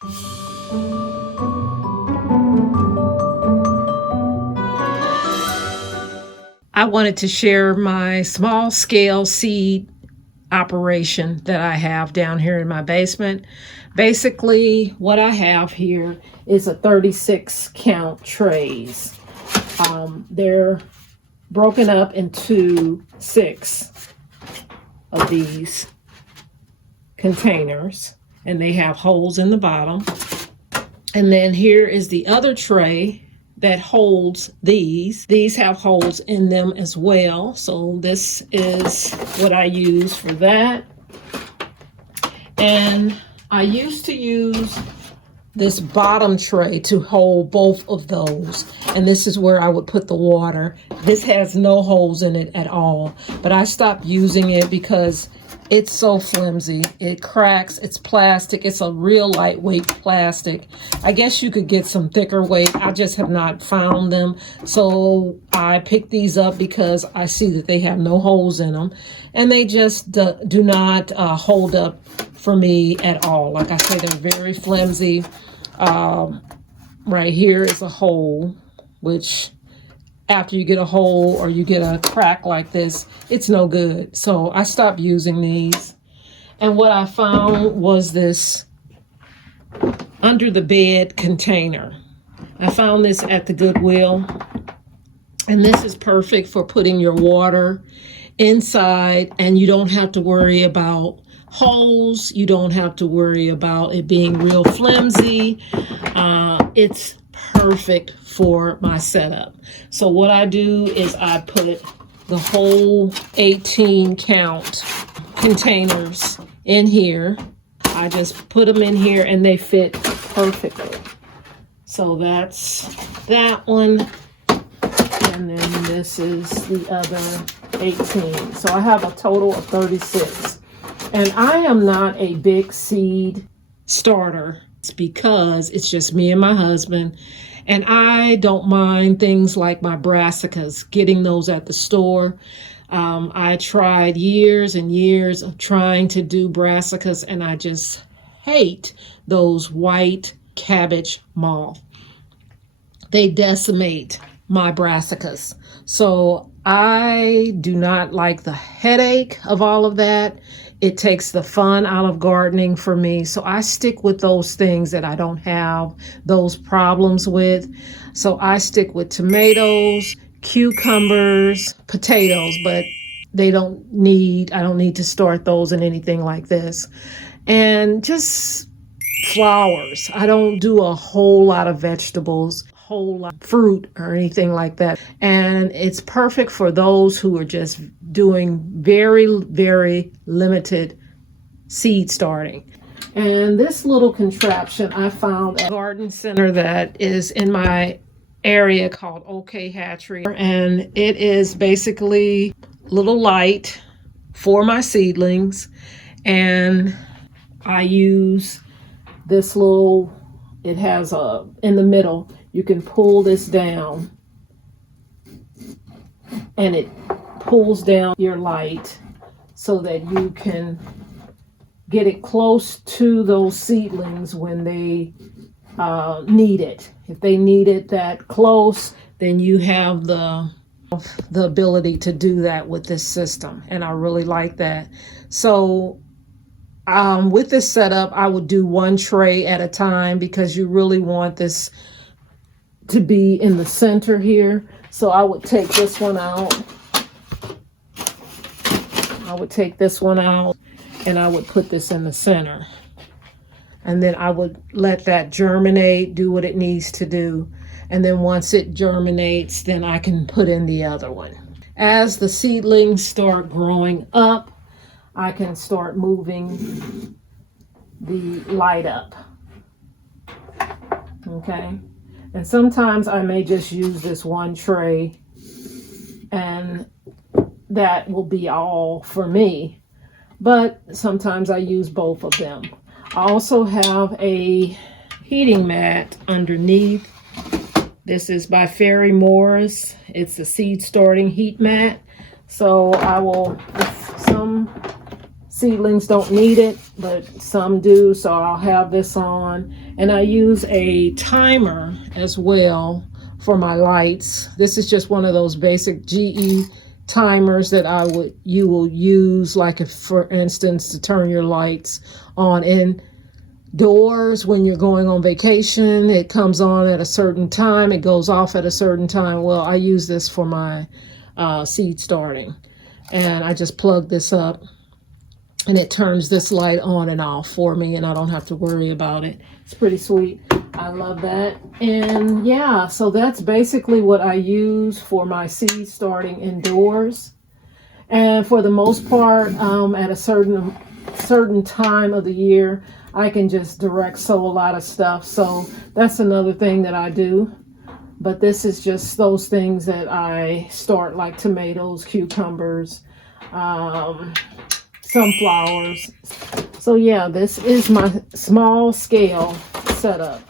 I wanted to share my small scale seed operation that I have down here in my basement. Basically, what I have here is a 36 count trays. They're broken up into 6 of these containers, and they have holes in the bottom. And then here is the other tray that holds these. These have holes in them as well. So this is what I use for that. And I used to use this bottom tray to hold both of those. And this is where I would put the water. This has no holes in it at all. But I stopped using it because it's so flimsy. It cracks. It's plastic. It's a real lightweight plastic. I guess you could get some thicker weight. I just have not found them. So I picked these up because I see that they have no holes in them. And they just do not hold up for me at all. Like I say, they're very flimsy. Right here is a hole, which after you get a hole or you get a crack like this, it's no good. So I stopped using these. And what I found was this under the bed container. I found this at the Goodwill. And this is perfect for putting your water inside, and you don't have to worry about holes. You don't have to worry about it being real flimsy. It's perfect for my setup. So what I do is I put the whole 18 count containers in here. I just put them in here and they fit perfectly. So that's that one. And then this is the other 18. So I have a total of 36. And I am not a big seed starter. It's because it's just me and my husband. And I don't mind things like my brassicas, getting those at the store. I tried years and years of trying to do brassicas, and I just hate those white cabbage moth. They decimate my brassicas. So I do not like the headache of all of that. It takes the fun out of gardening for me. So I stick with those things that I don't have those problems with. So I stick with tomatoes, cucumbers, potatoes, but I don't need to start those in anything like this. And just flowers. I don't do a whole lot of vegetables, whole lot of fruit or anything like that. And it's perfect for those who are just doing very, very limited seed starting. And this little contraption I found at a garden center that is in my area called OK Hatchery. And it is basically a little light for my seedlings. And I use this little, it has in the middle, you can pull this down and it pulls down your light so that you can get it close to those seedlings when they need it. If they need it that close, then you have the ability to do that with this system. And I really like that. So with this setup, I would do one tray at a time because you really want this to be in the center here. So I would take this one out. And I would put this in the center. And then I would let that germinate, do what it needs to do. And then once it germinates, then I can put in the other one. As the seedlings start growing up, I can start moving the light up. Okay. And sometimes I may just use this one tray and that will be all for me. But sometimes I use both of them. I also have a heating mat underneath. This is by Fairy Morris. It's a seed starting heat mat. So I will, if seedlings don't need it, but some do, so I'll have this on. And I use a timer as well for my lights. This is just one of those basic GE timers that you will use, like if, for instance, to turn your lights on indoors when you're going on vacation. It comes on at a certain time, it goes off at a certain time. Well, I use this for my seed starting, and I just plug this up and it turns this light on and off for me, and I don't have to worry about it. It's pretty sweet. I love that. And yeah, so that's basically what I use for my seed starting indoors. And for the most part, at a certain time of the year, I can just direct sow a lot of stuff. So that's another thing that I do. But this is just those things that I start, like tomatoes, cucumbers, sunflowers. So yeah, this is my small scale setup.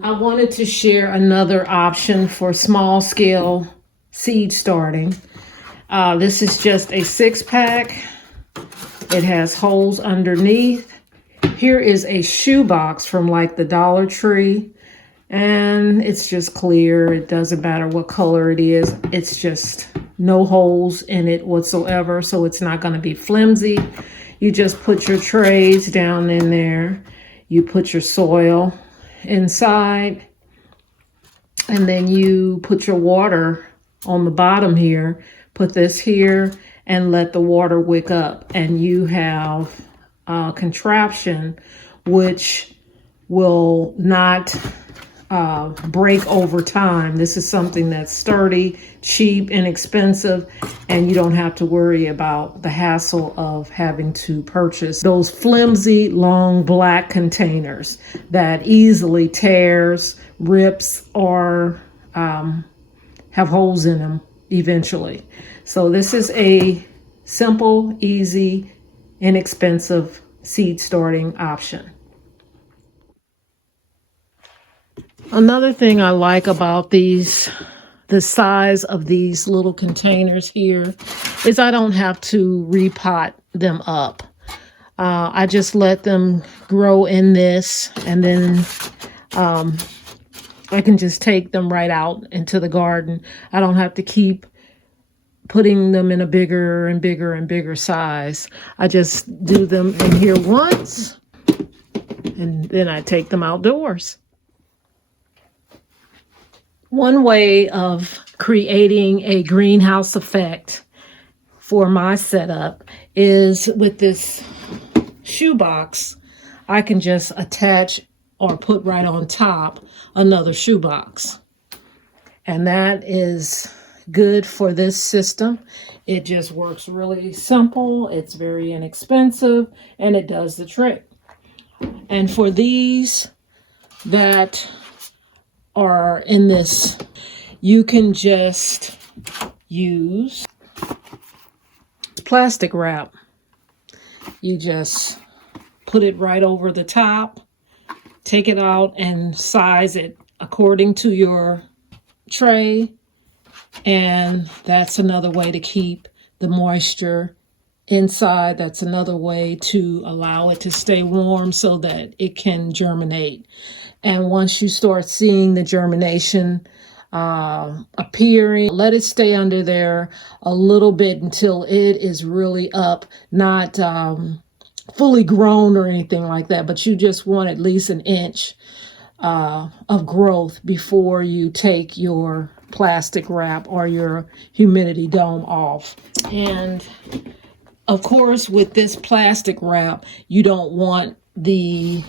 I wanted to share another option for small scale seed starting. This is just a 6-pack. It has holes underneath. Here is a shoebox from like the Dollar Tree, and it's just clear. It doesn't matter what color it is. It's just no holes in it whatsoever, so it's not going to be flimsy. You just put your trays down in there. You put your soil inside, and then you put your water on the bottom here. Put this here and let the water wick up, and you have a contraption which will not break over time. This is something that's sturdy, cheap, inexpensive, and you don't have to worry about the hassle of having to purchase those flimsy, long black containers that easily tears, rips, or have holes in them eventually. So this is a simple, easy, inexpensive seed starting option. Another thing I like about the size of these little containers here is I don't have to repot them up. I just let them grow in this, and then I can just take them right out into the garden. I don't have to keep putting them in a bigger and bigger and bigger size. I just do them in here once, and then I take them outdoors. One way of creating a greenhouse effect for my setup is with this shoebox. I can just attach or put right on top another shoebox. And that is good for this system. It just works really simple. It's very inexpensive, and it does the trick. And for these that are in this, you can just use plastic wrap. You just put it right over the top, take it out and size it according to your tray, and that's another way to keep the moisture inside. That's another way to allow it to stay warm so that it can germinate. And once you start seeing the germination appearing, let it stay under there a little bit until it is really up, not fully grown or anything like that, but you just want at least an inch of growth before you take your plastic wrap or your humidity dome off. And of course, with this plastic wrap, you don't want the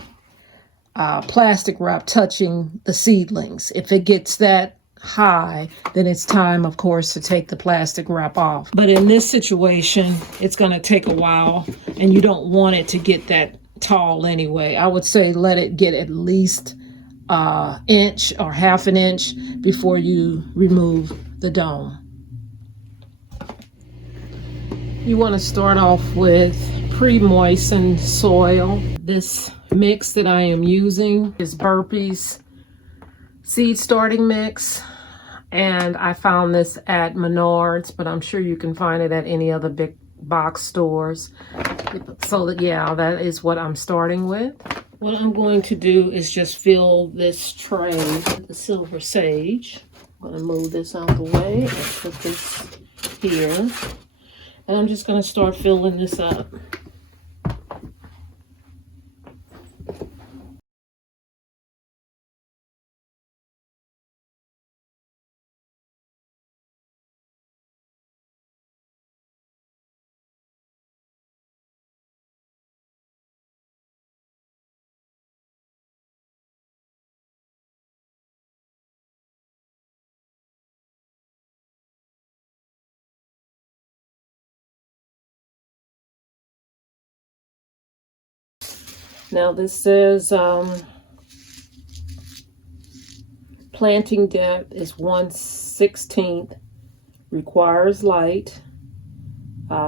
plastic wrap touching the seedlings. If it gets that high, then it's time, of course, to take the plastic wrap off. But in this situation, it's going to take a while, and you don't want it to get that tall anyway. I would say let it get at least inch or half an inch before you remove the dome. You want to start off with pre-moistened soil. This mix that I am using is Burpee's seed starting mix, and I found this at Menards, but I'm sure you can find it at any other big box stores. So that, yeah, that is what I'm starting with. What I'm going to do is just fill this tray with the silver sage. I'm going to move this out of the way and put this here. And I'm just going to start filling this up. Now this says planting depth is 1/16, requires light,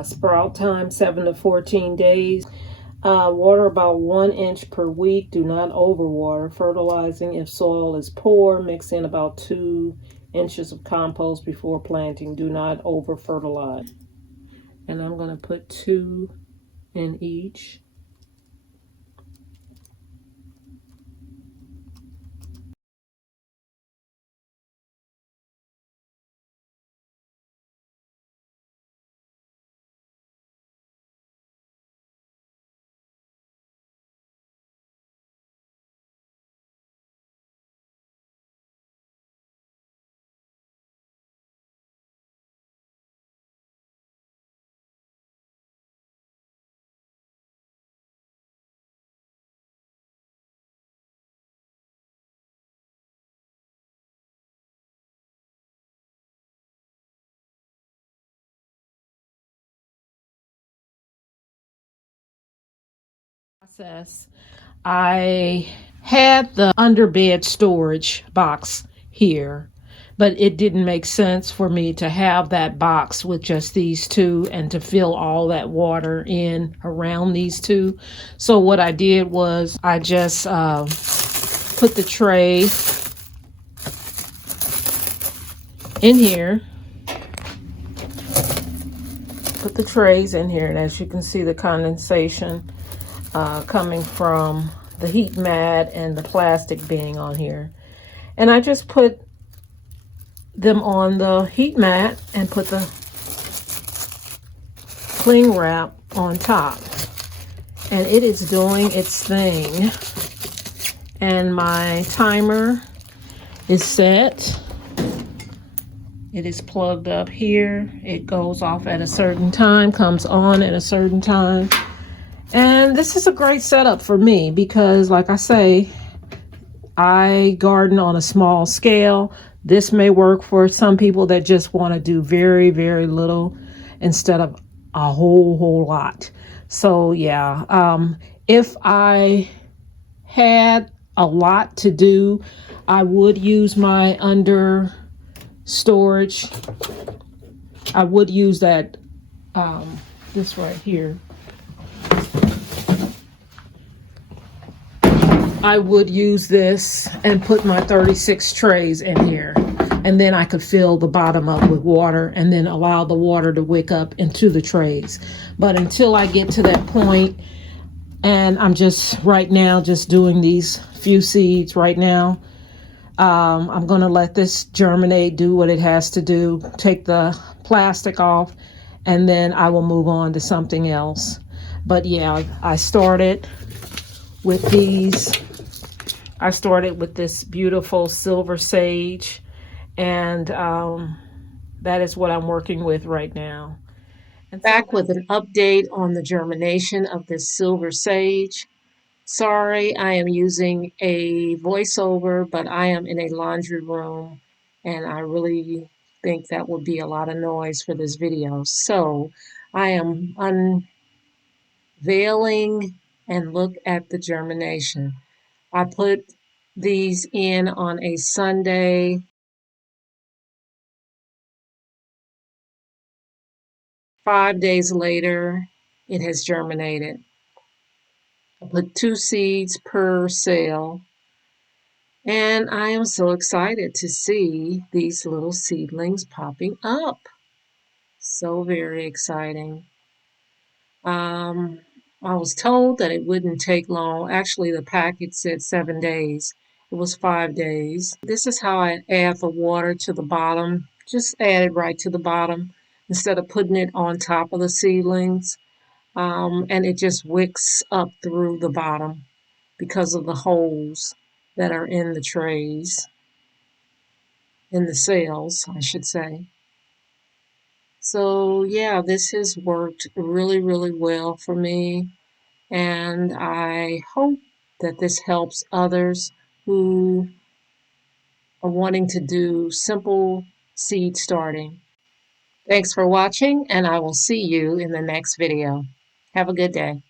sprout time 7 to 14 days, water about 1 inch per week, do not overwater, fertilizing if soil is poor, mix in about 2 inches of compost before planting, do not over fertilize. And I'm going to put 2 in each. Process. I had the underbed storage box here, but it didn't make sense for me to have that box with just these two and to fill all that water in around these two. So what I did was I just put the tray in here, put the trays in here, and as you can see the condensation coming from the heat mat and the plastic being on here. And I just put them on the heat mat and put the cling wrap on top. And it is doing its thing. And my timer is set. It is plugged up here. It goes off at a certain time, comes on at a certain time. And this is a great setup for me because, like I say, I garden on a small scale. This may work for some people that just want to do very, very little instead of a whole lot. So yeah, if I had a lot to do, I would use my under storage. I would use that, this right here. I would use this and put my 36 trays in here. And then I could fill the bottom up with water and then allow the water to wick up into the trays. But until I get to that point, and I'm just right now just doing these few seeds right now, I'm going to let this germinate, do what it has to do, take the plastic off, and then I will move on to something else. But yeah, I started with these. I started with this beautiful silver sage, and that is what I'm working with right now. And back with an update on the germination of this silver sage. Sorry, I am using a voiceover, but I am in a laundry room, and I really think that would be a lot of noise for this video. So I am unveiling and look at the germination. I put these in on a Sunday. 5 days later, it has germinated. I put 2 seeds per cell, and I am so excited to see these little seedlings popping up. So very exciting. Um, I was told that it wouldn't take long. Actually, the packet said 7 days. It was 5 days. This is how I add the water to the bottom. Just add it right to the bottom instead of putting it on top of the seedlings. And it just wicks up through the bottom because of the holes that are in the trays, in the cells, I should say. So, yeah, this has worked really, really well for me. And I hope that this helps others who are wanting to do simple seed starting. Thanks for watching, and I will see you in the next video. Have a good day.